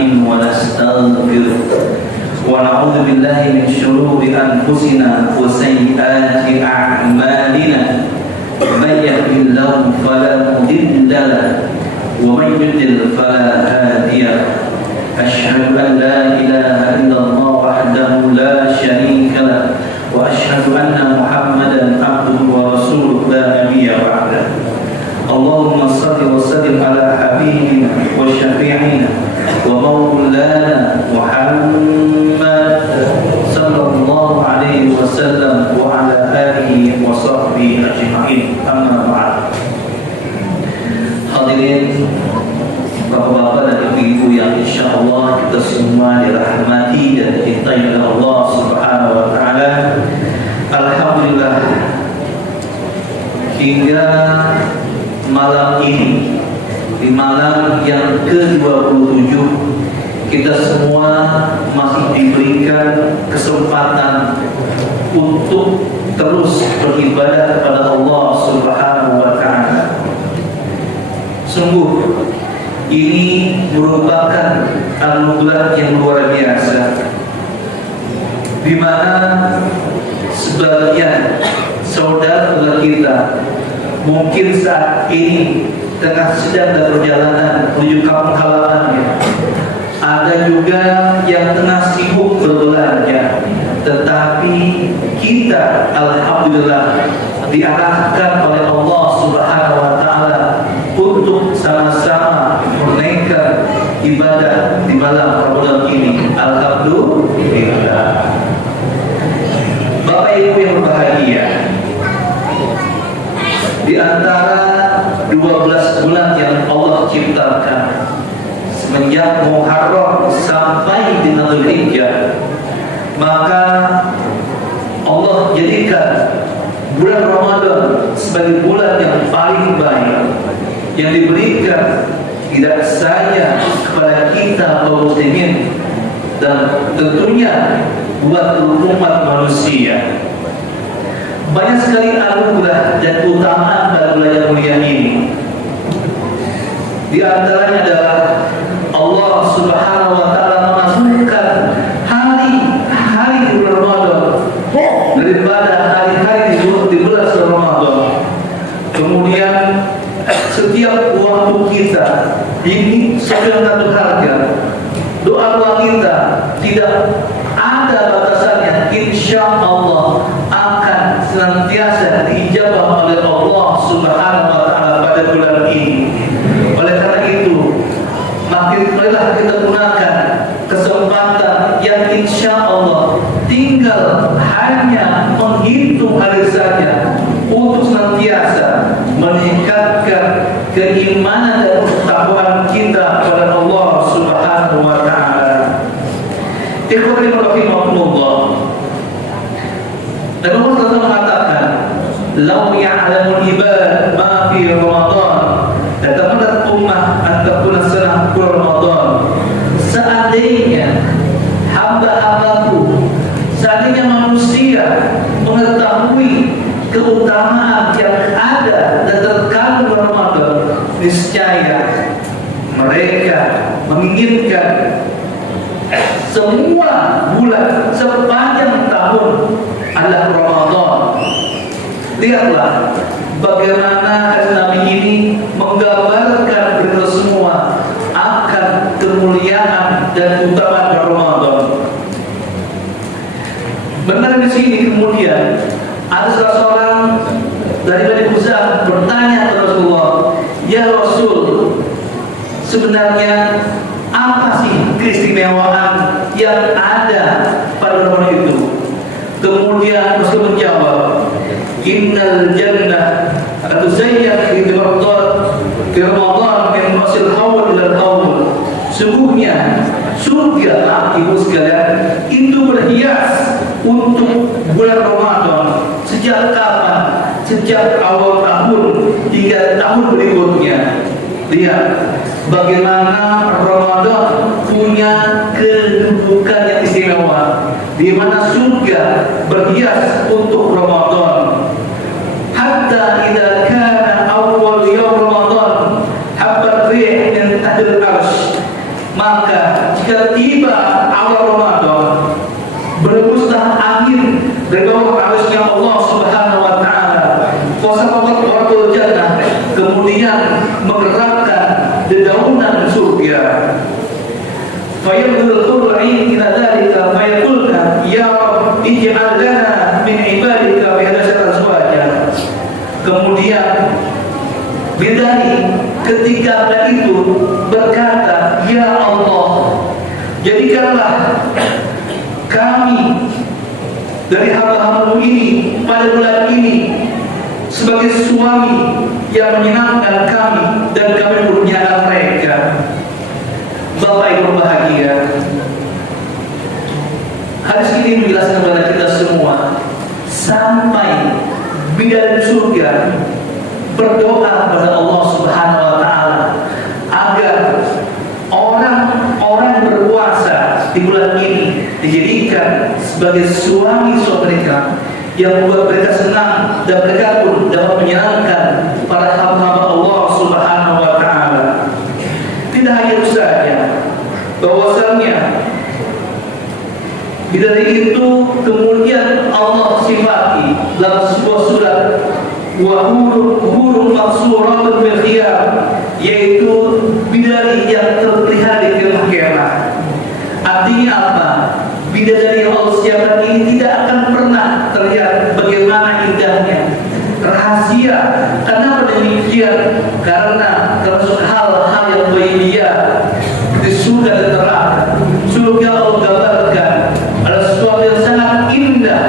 نستعين ونستغفر ونعوذ بالله من شرور أنفسنا وسيئات أعمالنا من يهده الله فلا مضل له ومن يضلل فلا هادي له أشهد أن لا إله إلا الله وحده لا شريك له وأشهد أن محمدا عبده ورسوله لا نبي بعده اللهم صل وسلم على حبيبنا وشفيعنا ومولانا محمد صلى الله عليه وسلم وعلى آله وصحبه أجمعين أما بعد. Hadirin bapak-bapak dan ibu-ibu yang insya Allah kita semua dirahmati dan dicintai oleh Allah Subhanahu wa Ta'ala. Alhamdulillah, hingga malam ini, di malam yang ke-27, kita semua masih diberikan kesempatan untuk terus beribadah kepada Allah Subhanahu wa Ta'ala. Sungguh ini merupakan anugerah yang luar biasa, di mana sebagian saudara-saudara kita mungkin saat ini tengah sedang dalam perjalanan menuju kampung halamannya. Ada juga yang tengah sibuk berbelanja, tetapi kita alhamdulillah diarahkan oleh Allah Subhanahu wa Ta'ala untuk sama-sama menaikkan ibadah di malam Ramadan ini. Alhamdulillah. Bapak Ibu yang berbahagia, di antara 12 bulan yang Allah ciptakan semenjak Muharram sampai di Dzulhijjah, maka Allah jadikan bulan Ramadan sebagai bulan yang paling baik yang diberikan tidak saja kepada kita kaum muslimin dan tentunya buat umat manusia. Banyak sekali anugerah dan keutamaan pada bulan yang mulia ini. Di antaranya adalah Allah Subhanahu wa Ta'ala memasukkan hari-hari di bulan Ramadan daripada hari-hari di bulan Ramadan. Kemudian setiap waktu kita ini sudah satu harga. Doa kita tidak ada batasannya. Insya Allah akan senantiasa diijabah oleh Allah Subhanahu wa Ta'ala pada bulan ini. Oleh karena itu, marilah kita gunakan kesempatan yang insya Allah tinggal hanya menghitung hari saja untuk senantiasa meningkatkan keimanan dan ketakwaan kita kepada Allah Subhanahu wa Ta'ala. Ikhwani rahimahumullah. Dan Allah telah mengatakan, "Lau ya'lamul ibad ma fi Ramadan, latamanat ummah an takuna sanah Ramadan." Seandainya hamba-hambaku, seandainya manusia mengetahui keutamaan yang ada dan terkandung dalam Ramadan, niscaya mereka menginginkan semua bulan sepanjang tahun adalah Ramadan. Lihatlah bagaimana hadis Nabi ini menggambarkan kita semua akan kemuliaan dan keutamaan Ramadan. Benar di sini kemudian ada salah seorang dari Bani Khuza'ah bertanya kepada Rasulullah, "Ya Rasul, sebenarnya apa sih keistimewaan yang ada pada Ramadan itu?" Kemudian Rasul menjawab, "Innal jannah tuzayyar fi Ramadan min ra'sil hawl ila al-hawl." Sungguhnya surga, ibu sekalian, itu berhias untuk bulan Ramadan. Sejak kapan? Sejak awal tahun hingga tahun berikutnya. Lihat bagaimana Ramadan punya kedudukan yang istimewa, di mana surga berhias untuk Ramadan. Hatta idza kana awal yaum Ramadan habbat rih min tahdil arsh, maka jika tiba awal Ramadan, berhembuslah angin dari bawah arusnya Allah Subhanahu wa taala. Fasafakat warqul jannah, kemudian menggerakkan dedaunan surga. Fayadkhulul hurul 'ain ila dzalika fayaqulna ya Rabb ij'al lana min ibadika bi hadzal azwaja. Kemudian bidani ketika itu berkata, ya Allah, jadikanlah kami dari hamba-hambamu ini pada bulan ini sebagai suami yang menyenangkan kami dan kami berniaga mereka. Bapak Ibu bahagia, hadis ini menjelaskan kepada kita semua sampai bidadari surga berdoa kepada Allah Subhanahu wa taala agar orang-orang berpuasa di bulan ini dijadikan sebagai suami mereka yang membuat mereka senang dan mereka pun dapat menyenangkan para hamba-hamba Allah Subhanahu wa taala. Tidak hanya itu saja, bahwasannya bidadari itu kemudian Allah sifati dalam sebuah surat wa hurun maqsuratun bil khiyam, yaitu bidadari yang terpelihara di kemah-kemah. Artinya apa? Bidadari yang Allah siapkan ini tidak akan pernah terlihat bagaimana indahnya, rahasia. Kenapa demikian? Karena termasuk hal-hal yang bahagia di surga dan neraka. Surga Allah gambarkan adalah sesuatu yang sangat indah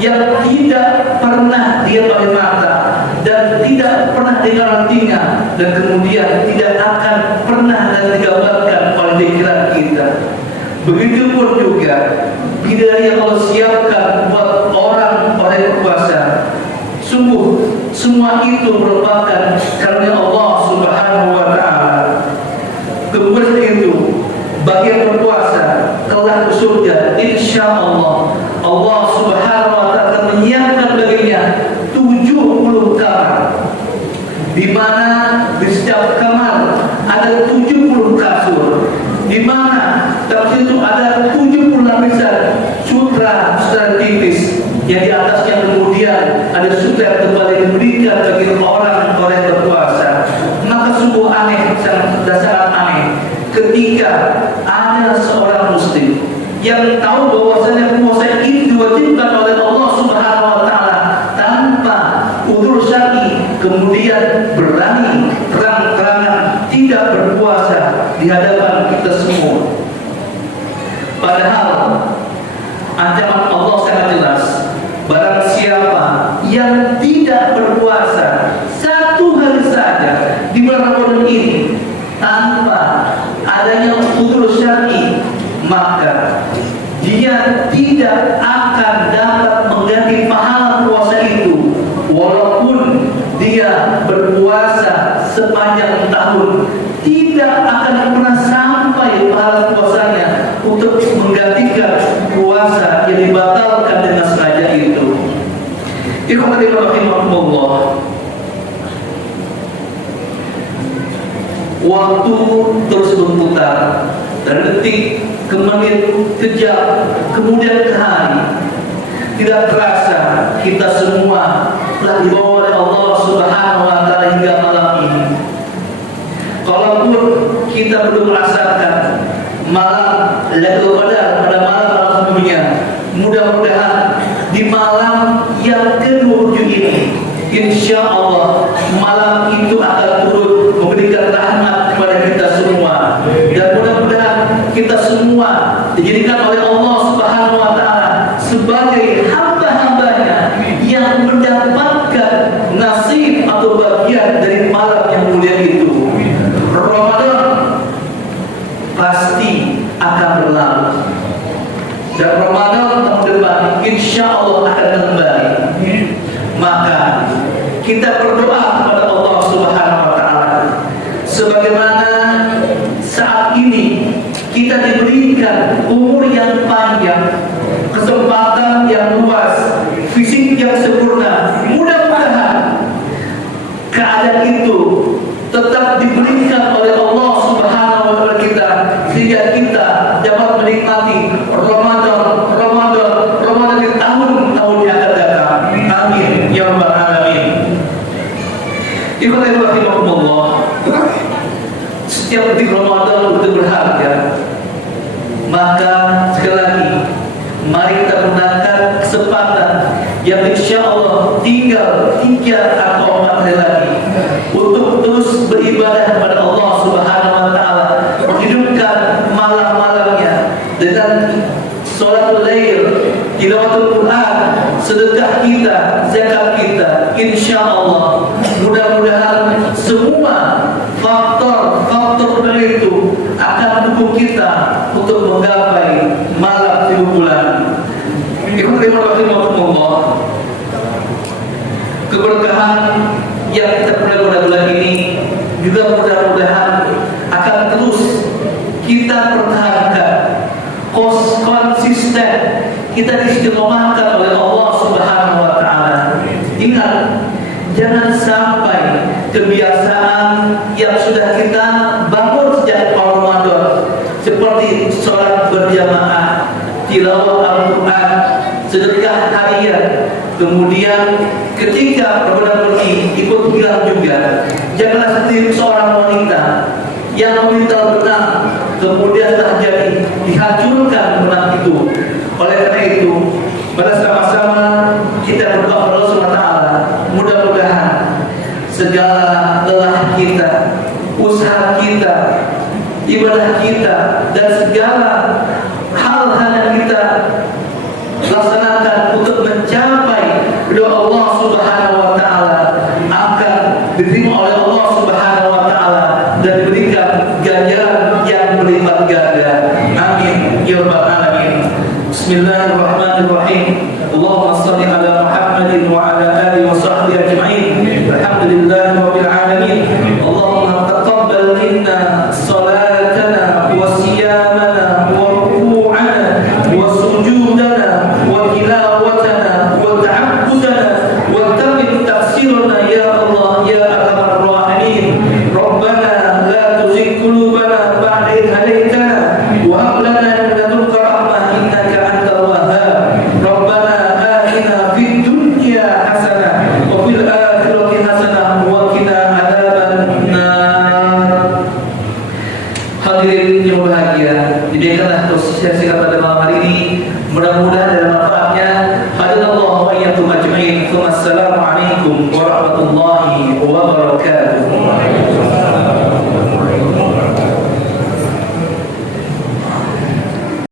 yang tidak pernah dia pakai mata dan tidak pernah dengar telinga, dan kemudian tidak akan pernah digambarkan oleh pikiran kita. Begitupun juga bidadari yang Allah siapkan buat orang-orang yang berpuasa. Sungguh semua itu merupakan karunia Allah Subhanahu wa taala. Kemudian itu bagi yang berpuasa kelak ke surga, insyaallah Allah Subhanahu wa taala akan menyiapkan baginya 70 kamar, di mana di setiap kamar ada 70 kasur, di mana dalam situ ada 70 lapisan sutra tipis yang di atasnya kemudian ada sutra yang kembali diberikan bagi orang-orang yang berpuasa. Maka sungguh aneh, sangat aneh ketika ada seorang muslim yang tahu bahwasanya puasa itu diwajibkan oleh Allah Subhanahu wa taala tanpa udzur syar'i, kemudian berani terang-terangan tidak berpuasa di hadapan kita semua. Padahal ancaman Allah sangat jelas. Barang siapa yang tidak berpuasa satu hari saja di bulan Ramadan ini tanpa adanya udzur syar'i, maka dia tidak akan dapat mengganti pahala puasa itu, walaupun dia berpuasa sepanjang tahun. Tidak akan pernah sampai pahala puasanya untuk menggantikan puasa yang dibatalkan dengan sengaja itu. Ikhwati rahimahumullah, waktu terus berputar dari detik ke menit, ke jam, kemudian ke hari. Tidak terasa kita semua telah dibawa oleh Allah Subhanahu wa taala hingga malam ini. Kalaupun kita belum merasakan malam Lailatul Qadar pada malam sebelumnya, mudah-mudahan di malam yang ke-27 ini, insya Allah malam itu akan turut memberikan rahmat kepada kita semua, dan mudah-mudahan kita semua dijadikan oleh Allah Subhanahu wa taala sebagai hamba-hambanya yang mendapatkan nasib atau bagian dari malam yang mulia itu. Ramadan pasti akan berlalu, dan Ramadan tahun depan insya Allah akan kembali. Maka kita berdoa kepada Allah Subhanahu wa taala sebagaimana saat ini kita diberikan umur yang panjang, kesempatan yang luas, fisik yang sempurna. Mudah-mudahan keadaan itu tetap diberikan oleh Allah Subhanahu wa taala kita, sehingga kita setiap di Ramadan itu berharga. Maka sekali lagi, mari kita gunakan kesempatan yang insya Allah tinggal 3 atau 4 hari lagi untuk terus beribadah kepada Allah Subhanahu Wa Taala, menghidupkan malam-malamnya dengan sholatul lail, tilawatul Quran, sedekah kita, zakat kita. Insya Allah, mudah-mudahan semua faktor itu akan mendukung kita untuk menggapai malam 10 bulan. Bismillahirrahmanirrahim. Keberkahan yang kita peroleh pada bulan ini juga mudah-mudahan akan terus kita pertahankan, konsisten kita diistiqomahkan oleh Allah Subhanahu Wa Taala. Ingat, jangan sampai kebiasaan yang sudah kita bangun sejak awal Ramadan seperti sholat berjamaah, tilawah Al-Quran, sedekah harian, kemudian ketika Ramadan pergi ikut hilang juga. Janganlah seperti seorang wanita yang meminta benang, kemudian tak jadi, dihancurkan benang itu. Oleh karena itu, mari sama-sama kita berdoa kepada Allah Subhanahu Wa Taala, mudah-mudahan segala lelah kita, usaha kita, ibadah kita, dan segala hal-hal yang kita laksanakan